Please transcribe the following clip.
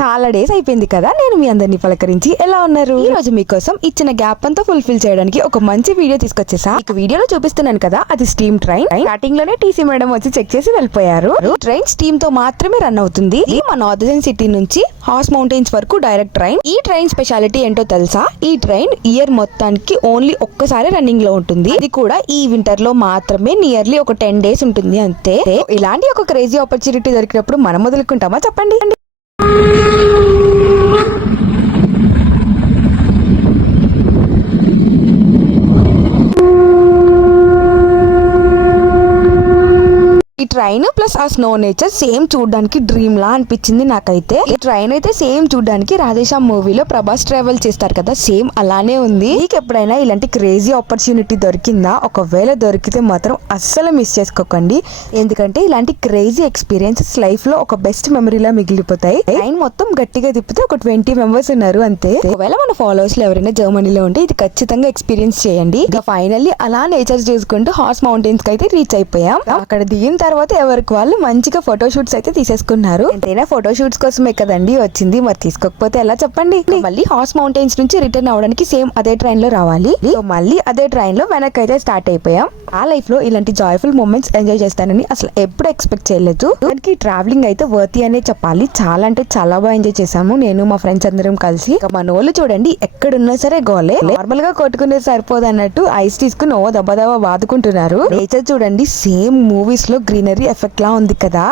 చాలా డేస్ అయిపోయింది కదా నేను మీ అందరినీ పలకరించి. ఎలా ఉన్నారు? ఈ రోజు మీకోసం ఇచ్చిన గ్యాప్ అంతా ఫుల్ఫిల్ చేయడానికి ఒక మంచి వీడియో తీసుకొచ్చేసా. మీకు వీడియోలో చూపిస్తున్నాను కదా, అది స్టీమ్ ట్రైన్. స్టార్టింగ్ లోనే టీసీ మేడం వచ్చి చెక్ చేసి వెళ్ళిపోయారు. ట్రైన్ స్టీమ్ తో మాత్రమే రన్ అవుతుంది. ఇది మన నార్థర్న్ సిటీ నుంచి హార్స్ మౌంటైన్స్ వరకు డైరెక్ట్ ట్రైన్. ఈ ట్రైన్ స్పెషాలిటీ ఏంటో తెలుసా? ఈ ట్రైన్ ఇయర్ మొత్తానికి ఓన్లీ ఒక్కసారి రన్నింగ్ లో ఉంటుంది. ఇది కూడా ఈ వింటర్ లో మాత్రమే నియర్లీ ఒక 10 days ఉంటుంది అంతే. ఇలాంటి ఒక క్రేజీ ఆపర్చునిటీ దొరికినప్పుడు మనం వదులుకుంటామా చెప్పండి. ఈ ట్రైన్ ప్లస్ ఆ స్నో నేచర్ సేమ్ చూడడానికి డ్రీమ్ లా అనిపించింది నాకైతే. ఈ ట్రైన్ అయితే సేమ్ చూడడానికి రాధేశ్యామ్ మూవీలో ప్రభాస్ ట్రావెల్ చేస్తారు కదా, సేమ్ అలానే ఉంది. మీకు ఎప్పుడైనా ఇలాంటి క్రేజీ ఆపర్చునిటీ దొరికిందా? ఒకవేళ దొరికితే మాత్రం అస్సలు మిస్ చేసుకోకండి. ఎందుకంటే ఇలాంటి క్రేజీ ఎక్స్పీరియన్సెస్ లైఫ్ లో ఒక బెస్ట్ మెమరీలా మిగిలిపోతాయి. ట్రైన్ మొత్తం గట్టిగా తిప్పితే ఒక 20 members ఉన్నారు అంతే. ఒకవేళ మన ఫాలోవర్స్ లో ఎవరైనా జర్మనీలో ఉంటే ఇది ఖచ్చితంగా ఎక్స్పీరియన్స్ చేయండి. ఇక ఫైనల్లీ అలా నేచర్ చూసుకుంటూ హార్స్ మౌంటైన్స్ కి అయితే రీచ్ అయిపోయాం. అక్కడ దిగిన తర్వాత ఎవరికి వాళ్ళు మంచిగా ఫోటో షూట్స్ అయితే తీసేసుకున్నారు. ఎంతైనా ఫోటో షూట్స్ కోసమే కదండి వచ్చింది, మరి తీసుకోకపోతే ఎలా చెప్పండి. మళ్ళీ హార్స్ మౌంటైన్స్ నుంచి రిటర్న్ అవడానికి సేమ్ అదే ట్రైన్ లో రావాలి. సో మళ్ళీ అదే ట్రైన్ లో వెనక్కి అయితే స్టార్ట్ అయిపోయాం. ఆ లైఫ్ లో ఇలాంటి జాయ్ఫుల్ మూమెంట్స్ ఎంజాయ్ చేస్తానని అసలు ఎప్పుడు ఎక్స్పెక్ట్ చేయలేదు. మనకి ట్రావెలింగ్ అయితే వర్తీ అనే చెప్పాలి. చాలా అంటే చాలా బాగా ఎంజాయ్ చేసాము నేను మా ఫ్రెండ్స్ అందరం కలిసి. మనోళ్ళు చూడండి ఎక్కడున్నా సరే గోలే. నార్మల్ గా కొట్టుకునే సరిపోదు అన్నట్టు ఐస్ తీసుకుని దెబ్బ బాదుకుంటున్నారు. నేచర్ చూడండి సేమ్ మూవీస్ లో గ్రీనరీ ఎఫెక్ట్ లా ఉంది కదా.